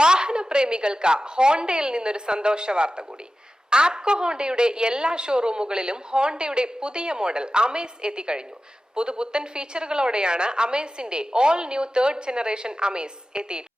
വാഹനപ്രേമികൾക്ക് ഹോണ്ടയിൽ നിന്നൊരു സന്തോഷ വാർത്ത കൂടി. ആപ്കോ ഹോണ്ടയുടെ എല്ലാ ഷോറൂമുകളിലും ഹോണ്ടയുടെ പുതിയ മോഡൽ അമേസ് എത്തിക്കഴിഞ്ഞു. പുതുപുത്തൻ ഫീച്ചറുകളോടെയാണ് അമേസിന്റെ all new third generation Amaze എത്തിയിട്ടുള്ളത്.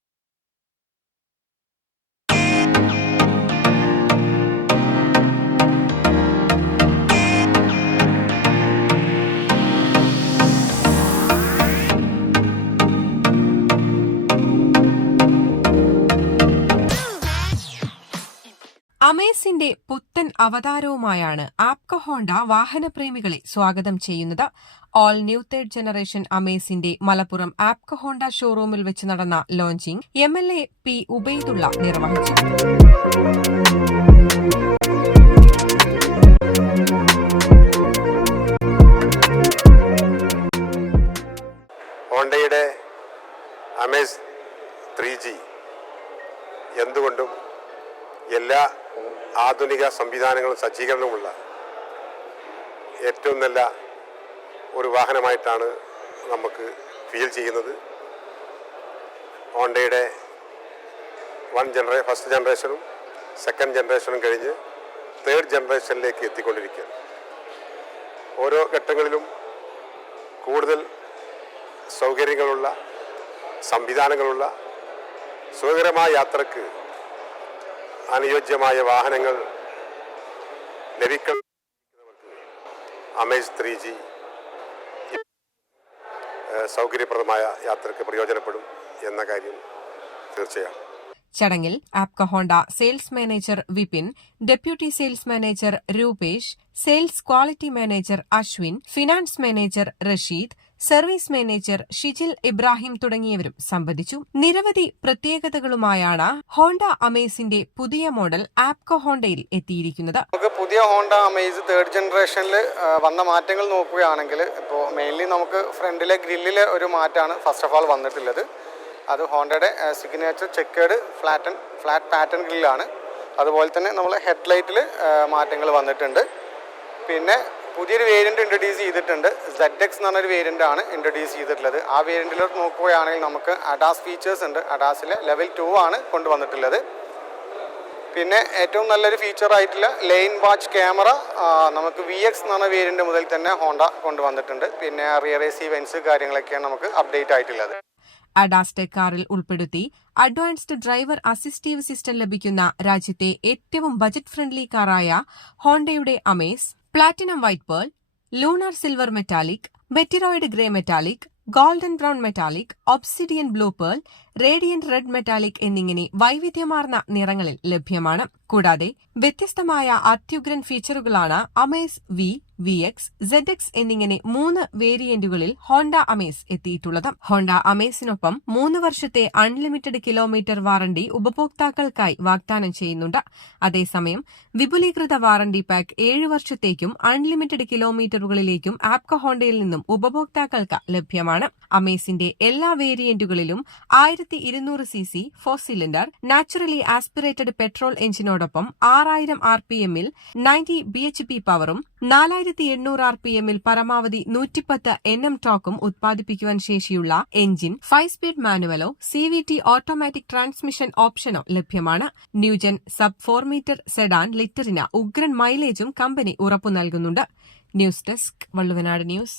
അമേസിന്റെ പുത്തൻ അവതാരവുമായാണ് ആപ്കഹോണ്ട വാഹനപ്രേമികളെ സ്വാഗതം ചെയ്യുന്നത്. ഓൾ ന്യൂ തേർഡ് ജനറേഷൻ അമേസിന്റെ മലപ്പുറം ആപ്കഹോണ്ട ഷോറൂമിൽ വെച്ച് നടന്ന launching M L A P Ubaidulla നിർവഹിച്ചു. ഹോണ്ടയുടെ അമേസ് ത്രീ ജി എന്തുകൊണ്ടും എല്ലാ ആധുനിക സംവിധാനങ്ങളും സജ്ജീകരണവുമുള്ള ഏറ്റവും നല്ല ഒരു വാഹനമായിട്ടാണ് നമുക്ക് ഫീൽ ചെയ്യുന്നത്. ഹോണ്ടയുടെ വൺ ജനറേ ഫസ്റ്റ് ജനറേഷനും സെക്കൻഡ് ജനറേഷനും കഴിഞ്ഞ് തേർഡ് ജനറേഷനിലേക്ക് എത്തിക്കൊണ്ടിരിക്കുകയാണ്. ഓരോ ഘട്ടങ്ങളിലും കൂടുതൽ സൗകര്യങ്ങളുള്ള സംവിധാനങ്ങളുള്ള സുഖകരമായ യാത്രയ്ക്ക് അനുയോജ്യമായ വാഹനങ്ങൾ ലഭിക്കുന്നവർക്ക് അമേസ് ത്രീ ജി. സൗകര്യപ്രദമായ യാത്രയ്ക്ക് പ്രയോജനപ്പെടും എന്ന കാര്യം തീർച്ചയാണ് ചടങ്ങിൽ Apco Honda sales manager Vipin deputy sales manager Rupesh sales quality manager Ashwin finance manager Rasheed service manager Shijil Ibrahim തുടങ്ങിയവരും സംബന്ധിച്ചു നിരവധി പ്രത്യേകതകളുമായാണ് ഹോണ്ട അമേസിന്റെ പുതിയ മോഡൽ ആപ്കോ ഹോണ്ടയിൽ എത്തിയിരിക്കുന്നത്. നമുക്ക് പുതിയ ഹോണ്ട അമേസ് തേർഡ് ജനറേഷനിൽ വന്ന മാറ്റങ്ങൾ നോക്കുകയാണെങ്കിൽ ഇപ്പോൾ മെയിൻലി നമുക്ക് ഫ്രണ്ടിലെ ഗ്രില്ലിലെ ഒരു മാറ്റമാണ് ഫസ്റ്റ് ഓഫ് ആൾ വന്നിട്ടുള്ളത്. അത് ഹോണ്ടയുടെ signature checked flatten flat pattern ഗ്രില്ലാണ്. അതുപോലെ തന്നെ നമ്മൾ ഹെഡ്ലൈറ്റിൽ മാറ്റങ്ങൾ വന്നിട്ടുണ്ട്. പിന്നെ പുതിയൊരു വേരിയന്റ് ഇൻട്രൊഡ്യൂസ് ചെയ്തിട്ടുണ്ട്. സെഡ് എക്സ് എന്ന് പറഞ്ഞൊരു വേരിയന്റ് ആണ് ഇൻട്രൊഡ്യൂസ് ചെയ്തിട്ടുള്ളത്. ആ വേരിയന്റിലോട്ട് നോക്കുകയാണെങ്കിൽ നമുക്ക് അഡാസ് ഫീച്ചേഴ്സ് ഉണ്ട്. അഡാസിലെ ലെവൽ ടു ആണ് കൊണ്ടുവന്നിട്ടുള്ളത്. പിന്നെ ഏറ്റവും നല്ലൊരു ഫീച്ചർ ആയിട്ടുള്ള വാച്ച് ക്യാമറ നമുക്ക് വി എക്സ് എന്ന് പറഞ്ഞ വേരിയന്റ് മുതൽ തന്നെ ഹോണ്ട കൊണ്ടുവന്നിട്ടുണ്ട്. പിന്നെ റിയർ എ സി വെൻസ് കാര്യങ്ങളൊക്കെയാണ് നമുക്ക് അപ്ഡേറ്റ് ആയിട്ടുള്ളത്. അഡാസ്റ്റെ കാറിൽ ഉൾപ്പെടുത്തി അഡ്വാൻസ്ഡ് ഡ്രൈവർ അസിസ്റ്റീവ് സിസ്റ്റം ലഭിക്കുന്ന രാജ്യത്തെ ഏറ്റവും ബജറ്റ് ഫ്രണ്ട്ലി കാറായ ഹോണ്ടയുടെ Amaze platinum white pearl lunar silver metallic meteoroid grey metallic golden brown metallic obsidian blue pearl radiant red metallic എന്നിങ്ങനെ വൈവിധ്യമാർന്ന നിറങ്ങളിൽ ലഭ്യമാണ്. കൂടാതെ വ്യത്യസ്തമായ അത്യുഗ്രൻ ഫീച്ചറുകളാണ് Amaze V V X Z X എന്നിങ്ങനെ മൂന്ന് വേരിയന്റുകളിൽ ഹോണ്ട അമേസ് എത്തിയിട്ടുള്ളത്. ഹോണ്ട അമേസിനൊപ്പം മൂന്ന് വർഷത്തെ അൺലിമിറ്റഡ് കിലോമീറ്റർ വാറണ്ടി ഉപഭോക്താക്കൾക്കായി വാഗ്ദാനം ചെയ്യുന്നുണ്ട്. അതേസമയം വിപുലീകൃത വാറണ്ടി പാക്ക് ഏഴ് വർഷത്തേക്കും അൺലിമിറ്റഡ് കിലോമീറ്ററുകളിലേക്കും ആപ്കോ ഹോണ്ടയിൽ നിന്നും ഉപഭോക്താക്കൾക്ക് ലഭ്യമാണ്. അമേസിന്റെ എല്ലാ വേരിയന്റുകളിലും ആയിരത്തി ഇരുന്നൂറ് C C four cylinder naturally aspirated petrol എഞ്ചിനോടൊപ്പം ആറായിരം ആർ പി എമ്മിൽ നയന്റി ബി എച്ച് പി പവറും നാലായിരത്തി എണ്ണൂറ് ആർ പി എമ്മിൽ പരമാവധി നൂറ്റിപ്പത്ത് എൻ എം ടോക്കും ഉത്പാദിപ്പിക്കുവാൻ ശേഷിയുള്ള engine five speed മാനുവലോ C V T automatic transmission ഓപ്ഷനോ ലഭ്യമാണ്. New gen sub four meter sedan ലിറ്ററിന് ഉഗ്രൻ മൈലേജും കമ്പനി ഉറപ്പു നൽകുന്നുണ്ട്. News desk Valluvanad news.